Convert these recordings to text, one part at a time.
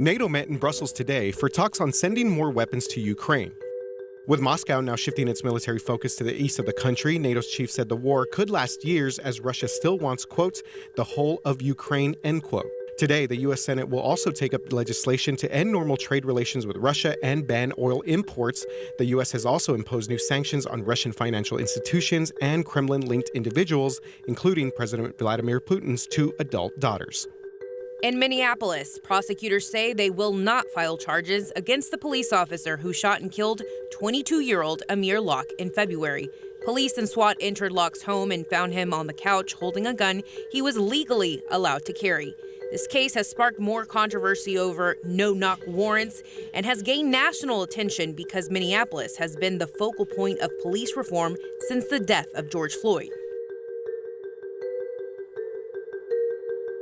NATO met in Brussels today for talks on sending more weapons to Ukraine. With Moscow now shifting its military focus to the east of the country, NATO's chief said the war could last years as Russia still wants, quote, the whole of Ukraine, end quote. Today, the U.S. Senate will also take up legislation to end normal trade relations with Russia and ban oil imports. The U.S. has also imposed new sanctions on Russian financial institutions and Kremlin-linked individuals, including President Vladimir Putin's 2 adult daughters. In Minneapolis, prosecutors say they will not file charges against the police officer who shot and killed 22-year-old Amir Locke in February. Police and SWAT entered Locke's home and found him on the couch holding a gun he was legally allowed to carry. This case has sparked more controversy over no-knock warrants and has gained national attention because Minneapolis has been the focal point of police reform since the death of George Floyd.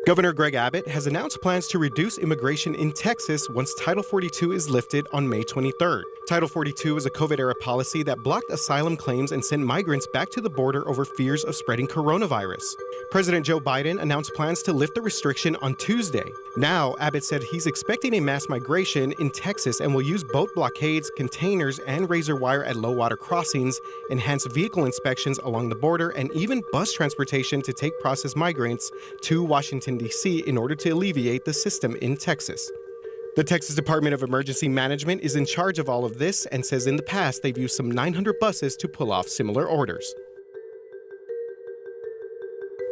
Governor Greg Abbott has announced plans to reduce immigration in Texas once Title 42 is lifted on May 23rd. Title 42 is a COVID-era policy that blocked asylum claims and sent migrants back to the border over fears of spreading coronavirus. President Joe Biden announced plans to lift the restriction on Tuesday. Now, Abbott said he's expecting a mass migration in Texas and will use boat blockades, containers, and razor wire at low-water crossings, enhance vehicle inspections along the border, and even bus transportation to take processed migrants to Washington, D.C. in order to alleviate the system in Texas. The Texas Department of Emergency Management is in charge of all of this and says in the past they've used some 900 buses to pull off similar orders.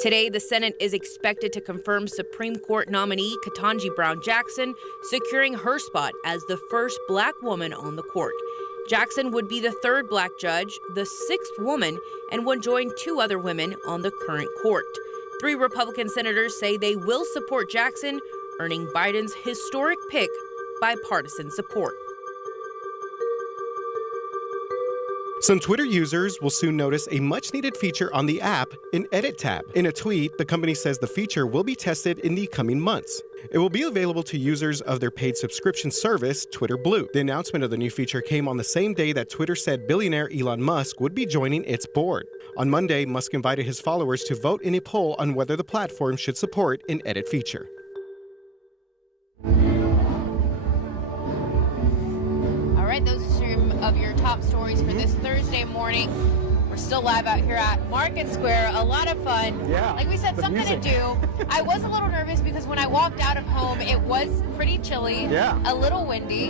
Today, the Senate is expected to confirm Supreme Court nominee Ketanji Brown Jackson, securing her spot as the first black woman on the court. Jackson would be the third black judge, the sixth woman, and would join 2 other women on the current court. 3 Republican senators say they will support Jackson, earning Biden's historic pick bipartisan support. Some Twitter users will soon notice a much-needed feature on the app, an Edit tab. In a tweet, the company says the feature will be tested in the coming months. It will be available to users of their paid subscription service, Twitter Blue. The announcement of the new feature came on the same day that Twitter said billionaire Elon Musk would be joining its board. On Monday, Musk invited his followers to vote in a poll on whether the platform should support an Edit feature. All right, those are some of your top stories for this Thursday morning. We're still live out here at Market Square. A lot of fun. Yeah, like we said, something to do. I was a little nervous because when I walked out of home, it was pretty chilly, a little windy,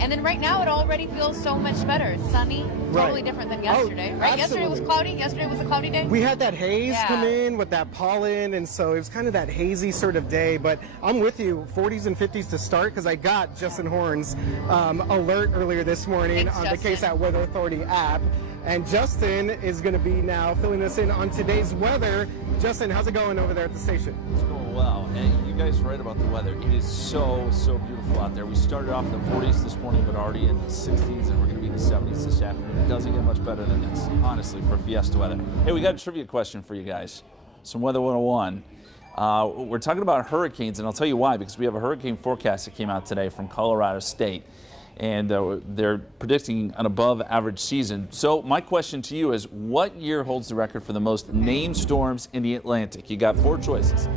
and then right now it already feels so much better. It's sunny, totally different than yesterday. Right? Yesterday was cloudy. Yesterday was a cloudy day. We had that haze come in with that pollen, and so it was kind of that hazy sort of day. But I'm with you, 40s and 50s to start, because I got Justin Horn's alert earlier this morning on the KSAT Weather Authority app. And Justin is going to be now filling us in on today's weather. Justin, how's it going over there at the station? It's going well. And you guys are right about the weather. It is so beautiful out there. We started off in the 40s this morning, but already in the 60s, and we're going to be in the 70s this afternoon. It doesn't get much better than this, honestly, for Fiesta weather. Hey, we got a trivia question for you guys. Some Weather 101. We're talking about hurricanes, and I'll tell you why, because we have a hurricane forecast that came out today from Colorado State. And they're predicting an above-average season. So my question to you is, what year holds the record for the most named storms in the Atlantic? You got 4 choices: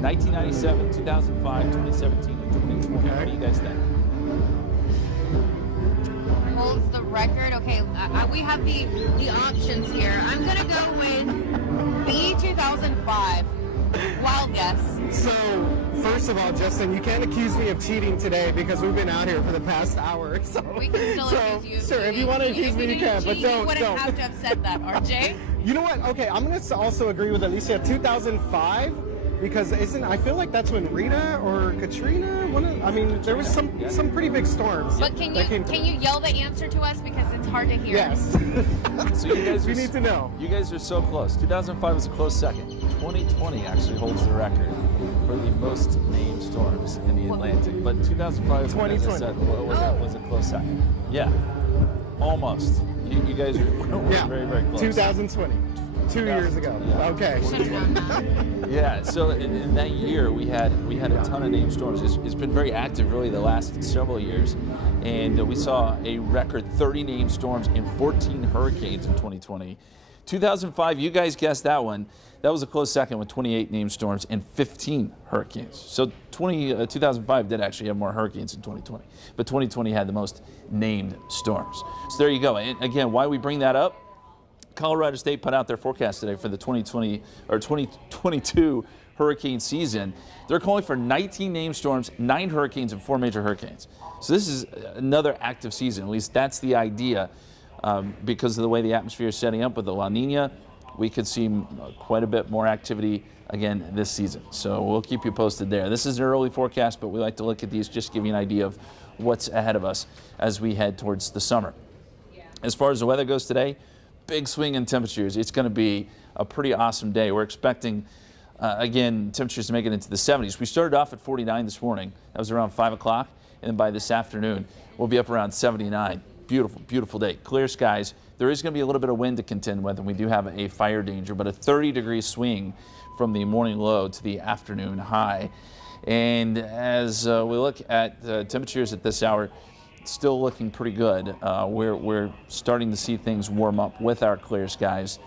1997, 2005, 2017, and 2020. What do you guys think? Holds the record. Okay, we have the options here. I'm gonna go with B 2005. Wild guess. So, first of all, Justin, you can't accuse me of cheating today because we've been out here for the past hour. So we can still accuse you. Sure, if you want to accuse me, you can, but don't. You wouldn't have to have said that, RJ. You know what? Okay, I'm going to also agree with Alicia. 2005, because I feel like that's when Rita or Katrina. There was some pretty big storms. But can you yell the answer to us because it's hard to hear? Yes. So you guys we need to know. You guys are so close. 2005 was a close second. 2020 actually holds the record for the most named storms in the Atlantic. But 2005, as I said, was a close second. Yeah, almost. You guys are very, very close. 2020. 2 years ago. Yeah. Okay. Yeah. So in that year, we had a ton of named storms. It's been very active, really, the last several years, and we saw a record 30 named storms and 14 hurricanes in 2020. 2005, you guys guessed that one. That was a close second with 28 named storms and 15 hurricanes. So 2005 did actually have more hurricanes than 2020, but 2020 had the most named storms. So there you go. And again, why we bring that up? Colorado State put out their forecast today for the 2022 hurricane season. They're calling for 19 named storms, 9 hurricanes, and 4 major hurricanes. So this is another active season. At least that's the idea. Because of the way the atmosphere is setting up with the La Nina, we could see quite a bit more activity again this season. So we'll keep you posted there. This is an early forecast, but we like to look at these just to give you an idea of what's ahead of us as we head towards the summer. As far as the weather goes today, big swing in temperatures. It's going to be a pretty awesome day. We're expecting, again, temperatures to make it into the 70s. We started off at 49 this morning. That was around 5 o'clock. And then by this afternoon, we'll be up around 79. Beautiful, beautiful day. Clear skies. There is going to be a little bit of wind to contend with, and we do have a fire danger, but a 30-degree swing from the morning low to the afternoon high. And as we look at temperatures at this hour, it's still looking pretty good. We're starting to see things warm up with our clear skies.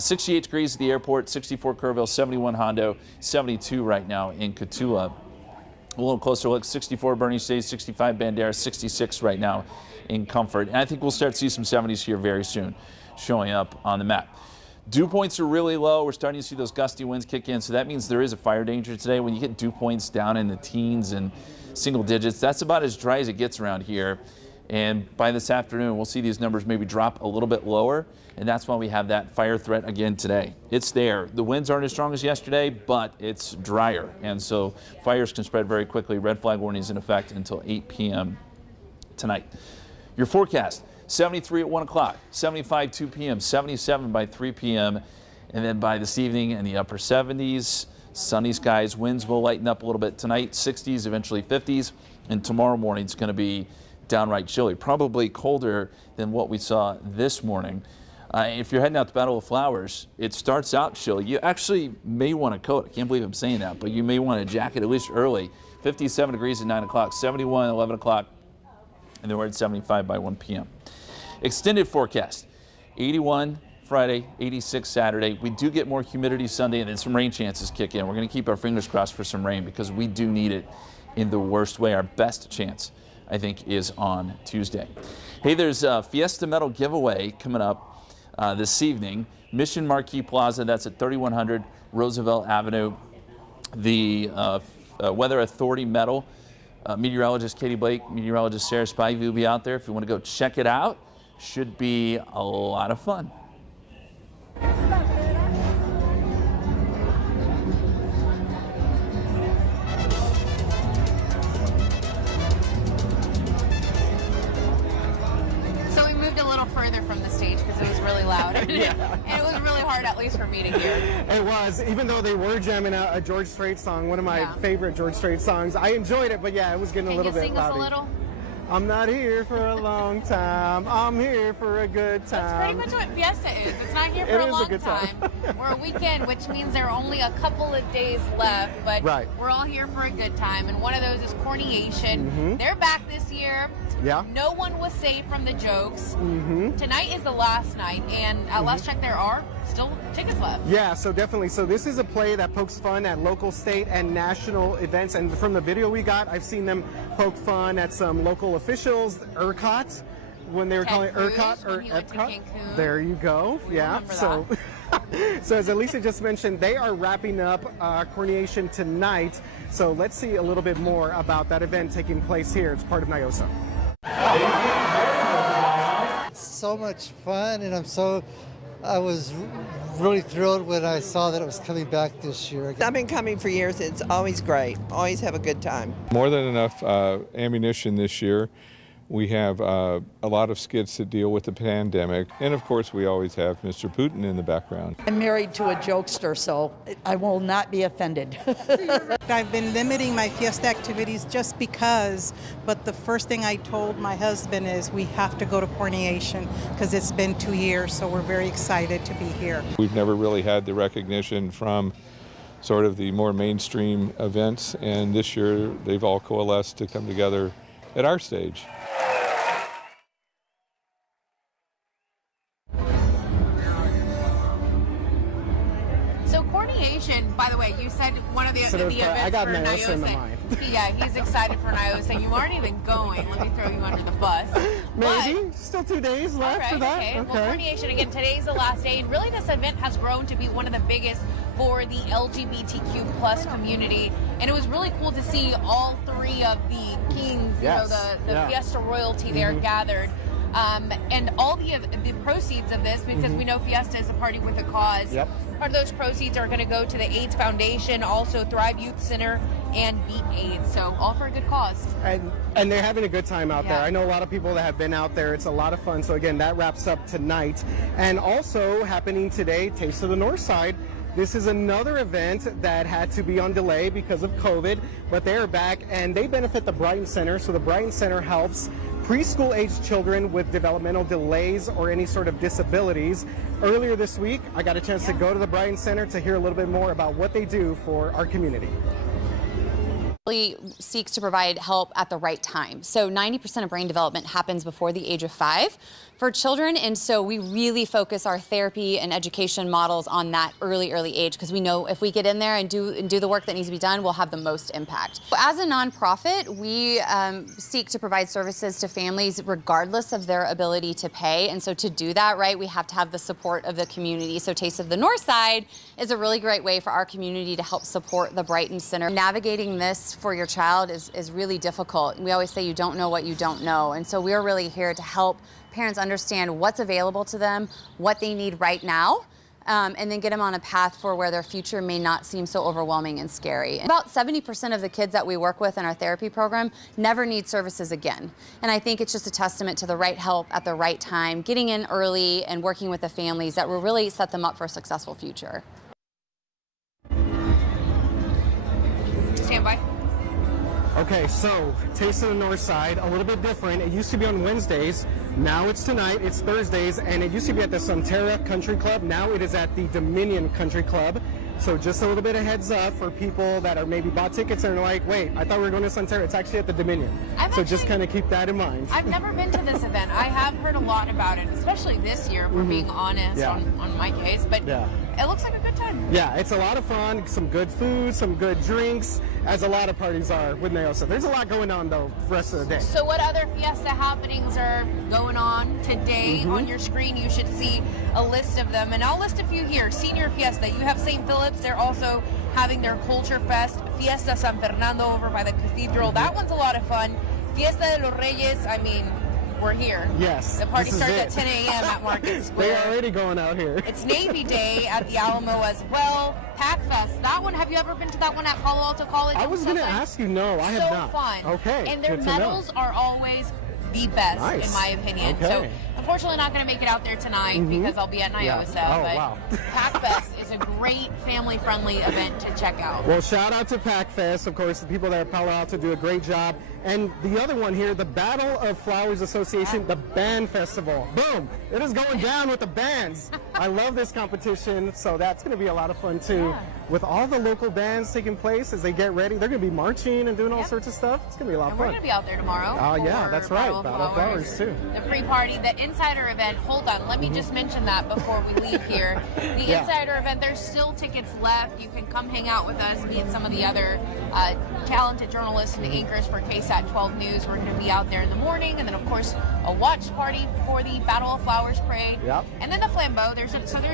68 degrees at the airport, 64 Kerrville, 71 Hondo, 72 right now in Cotulla. A little closer look, 64 Bernie Stage, 65 Bandera, 66 right now in Comfort. And I think we'll start to see some 70s here very soon showing up on the map. Dew points are really low. We're starting to see those gusty winds kick in, so that means there is a fire danger today. When you get dew points down in the teens and single digits, that's about as dry as it gets around here. And by this afternoon, we'll see these numbers maybe drop a little bit lower, and that's why we have that fire threat again today. It's there. The winds aren't as strong as yesterday, but it's drier, and so fires can spread very quickly. Red flag warning is in effect until 8 p.m. tonight. Your forecast, 73 at 1 o'clock, 75 2 p.m., 77 by 3 p.m., and then by this evening in the upper 70s, sunny skies. Winds will lighten up a little bit tonight, 60s, eventually 50s, and tomorrow morning it's going to be downright chilly, probably colder than what we saw this morning. If you're heading out to Battle of Flowers, it starts out chilly. You actually may want a coat. I can't believe I'm saying that, but you may want a jacket at least early. 57 degrees at 9 o'clock, 71 at 11 o'clock, and then we're at 75 by 1 p.m. Extended forecast, 81 Friday, 86 Saturday. We do get more humidity Sunday, and then some rain chances kick in. We're going to keep our fingers crossed for some rain because we do need it in the worst way. Our best chance, I think, is on Tuesday. Hey, there's a Fiesta medal giveaway coming up this evening. Mission Marquee Plaza, that's at 3100 Roosevelt Avenue. The Weather Authority medal. Meteorologist Katie Blake, meteorologist Sarah Spivey will be out there. If you want to go check it out, should be a lot of fun. So we moved a little further from the stage because it was really loud. Yeah. And it was really hard, at least for me to hear. It was, even though they were jamming a George Strait song, one of my favorite George Strait songs. I enjoyed it, but yeah, it was getting a little bit Can you sing us a little? I'm not here for a long time. I'm here for a good time. That's pretty much what Fiesta is. It's not here for a long time. We're a weekend, which means there are only a couple of days left, but we're all here for a good time. And one of those is Corneation. They're back this year. Yeah. No one was saved from the jokes. Tonight is the last night, and at last check, there are still tickets left. Yeah, so definitely. So this is a play that pokes fun at local, state, and national events. And from the video we got, I've seen them poke fun at some local officials, ERCOT, when they were calling it ERCOT or ERCOT. There you go. Yeah. So, so as Alicia just mentioned, they are wrapping up Corneation tonight. So let's see a little bit more about that event taking place here. It's part of NIOSA. So much fun, and I was really thrilled when I saw that it was coming back this year. I've been coming for years. It's always great. Always have a good time. More than enough ammunition this year. We have a lot of skits that deal with the pandemic. And of course, we always have Mr. Putin in the background. I'm married to a jokester, so I will not be offended. I've been limiting my Fiesta activities just because, but the first thing I told my husband is we have to go to Corneation because it's been 2 years, so we're very excited to be here. We've never really had the recognition from sort of the more mainstream events, and this year they've all coalesced to come together at our stage. I got for Nayosa in mind. Yeah, he's excited for Nayosa. You aren't even going. Let me throw you under the bus. Maybe. Still 2 days left for that. Okay. Well, coordination, again, today's the last day. And really this event has grown to be one of the biggest for the LGBTQ plus community. And it was really cool to see all three of the kings, you know, the Fiesta royalty there gathered. And all the proceeds of this, because we know Fiesta is a party with a cause, part of those proceeds are going to go to the AIDS Foundation, also Thrive Youth Center, and Beat AIDS. So all for a good cause. And they're having a good time out there. I know a lot of people that have been out there. It's a lot of fun. So again, that wraps up tonight. And also happening today, Taste of the North Side. This is another event that had to be on delay because of COVID, but they are back and they benefit the Brighton Center. So the Brighton Center helps preschool-aged children with developmental delays or any sort of disabilities. Earlier this week, I got a chance to go to the Brighton Center to hear a little bit more about what they do for our community. Seeks to provide help at the right time. So 90% of brain development happens before the age of 5 for children, and so we really focus our therapy and education models on that early age, because we know if we get in there and do the work that needs to be done, we'll have the most impact. As a nonprofit, we seek to provide services to families regardless of their ability to pay, and so to do that, right, we have to have the support of the community. So Taste of the North Side is a really great way for our community to help support the Brighton Center. Navigating this for your child is really difficult. We always say you don't know what you don't know, and so we're really here to help parents understand what's available to them, what they need right now, and then get them on a path for where their future may not seem so overwhelming and scary. About 70% of the kids that we work with in our therapy program never need services again. And I think it's just a testament to the right help at the right time, getting in early and working with the families that will really set them up for a successful future. Stand by. Okay, so Taste of the North Side, a little bit different. It used to be on Wednesdays. Now it's tonight. It's Thursdays, and it used to be at the Sonterra Country Club. Now it is at the Dominion Country Club. So just a little bit of heads up for people that are maybe bought tickets and are like, wait, I thought we were going to Sonterra. It's actually at the Dominion. So just kind of keep that in mind. I've never been to this event. I have heard a lot about it, especially this year, if we're being honest on my case. But it looks like a good time. Yeah, it's a lot of fun. Some good food, some good drinks, as a lot of parties are with Nayosa. There's a lot going on, though, the rest of the day. So what other Fiesta happenings are going on today? On your screen, you should see a list of them. And I'll list a few here. Senior Fiesta. You have St. Philip's. They're also having their Culture Fest. Fiesta San Fernando over by the cathedral. That one's a lot of fun. Fiesta de los Reyes, I mean, we're here. Yes. The party starts at 10 a.m. at Marquez Square. They're already going out here. It's Navy Day at the Alamo as well. Pack Fest. That one, have you ever been to that one at Palo Alto College? I was going to ask you, no, I have not. So fun. Okay. And their medals are always the best, in my opinion. Okay. So, unfortunately, not going to make it out there tonight because I'll be at Nayosa. But wow. Pack Fest is a great family-friendly event to check out. Well, shout out to Pack Fest. Of course, the people there at Palo Alto do a great job. And the other one here, the Battle of Flowers Association, the Band Festival. Boom! It is going down with the bands. I love this competition, so that's going to be a lot of fun too. Yeah. With all the local bands taking place as they get ready, they're going to be marching and doing all sorts of stuff. It's going to be a lot of fun. We're going to be out there tomorrow. Oh, yeah, that's right. Battle of Flowers too. The pre-party, the Insider event. Hold on, let me just mention that before we leave here. The Insider event, there's still tickets left. You can come hang out with us, meet some of the other talented journalists and anchors for KSAT 12 News. We're going to be out there in the morning, and then of course a watch party for the Battle of Flowers parade. And then the flambeau. There's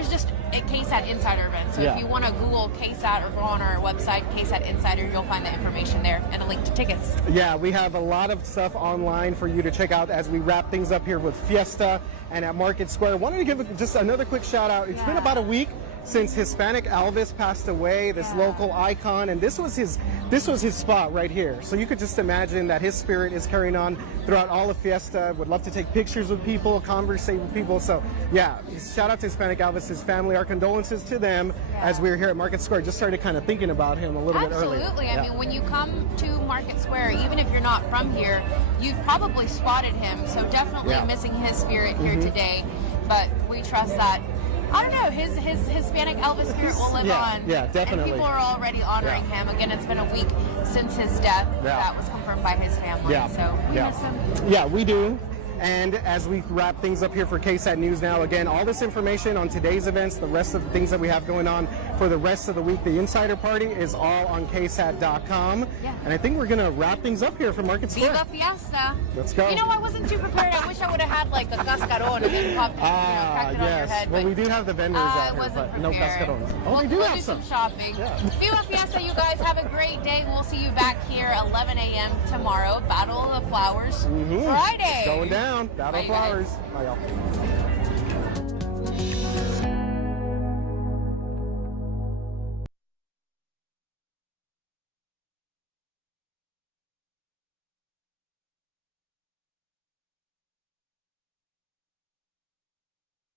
just a KSAT Insider event. So if you want to Google KSAT or go on our website, KSAT Insider, you'll find the information there and a link to tickets. Yeah, we have a lot of stuff online for you to check out as we wrap things up here with Fiesta and at Market Square. Wanted to give just another quick shout out. It's been about a week since Hispanic Elvis passed away, this local icon, and this was his spot right here. So you could just imagine that his spirit is carrying on throughout all of Fiesta. Would love to take pictures with people, conversate with people. So yeah, shout out to Hispanic Elvis, his family. Our condolences to them as we're here at Market Square. Just started kind of thinking about him a little bit earlier. Absolutely. I mean, when you come to Market Square, even if you're not from here, you've probably spotted him. So definitely missing his spirit here today. But we trust that, I don't know, his Hispanic Elvis spirit will live on. Yeah, definitely. And people are already honoring him. Again, it's been a week since his death. That was confirmed by his family. So we miss him. Yeah, we do. And as we wrap things up here for KSAT News Now, again, all this information on today's events, the rest of the things that we have going on for the rest of the week, the Insider Party is all on KSAT.com. Yeah. And I think we're going to wrap things up here for Market Square. Viva Fiesta. Let's go. You know, I wasn't too prepared. I wish I would have had like a cascaron and then popped, cracked it on your head. Well, we do have the vendors out I here, wasn't but no prepared. cascarones. Oh, we do we'll have do some. shopping. Yeah. Viva Fiesta, you guys. Have a great day. We'll see you back here 11 a.m. tomorrow. Battle of the Flowers Friday. Going down. Battle of Flowers. Bye, y'all.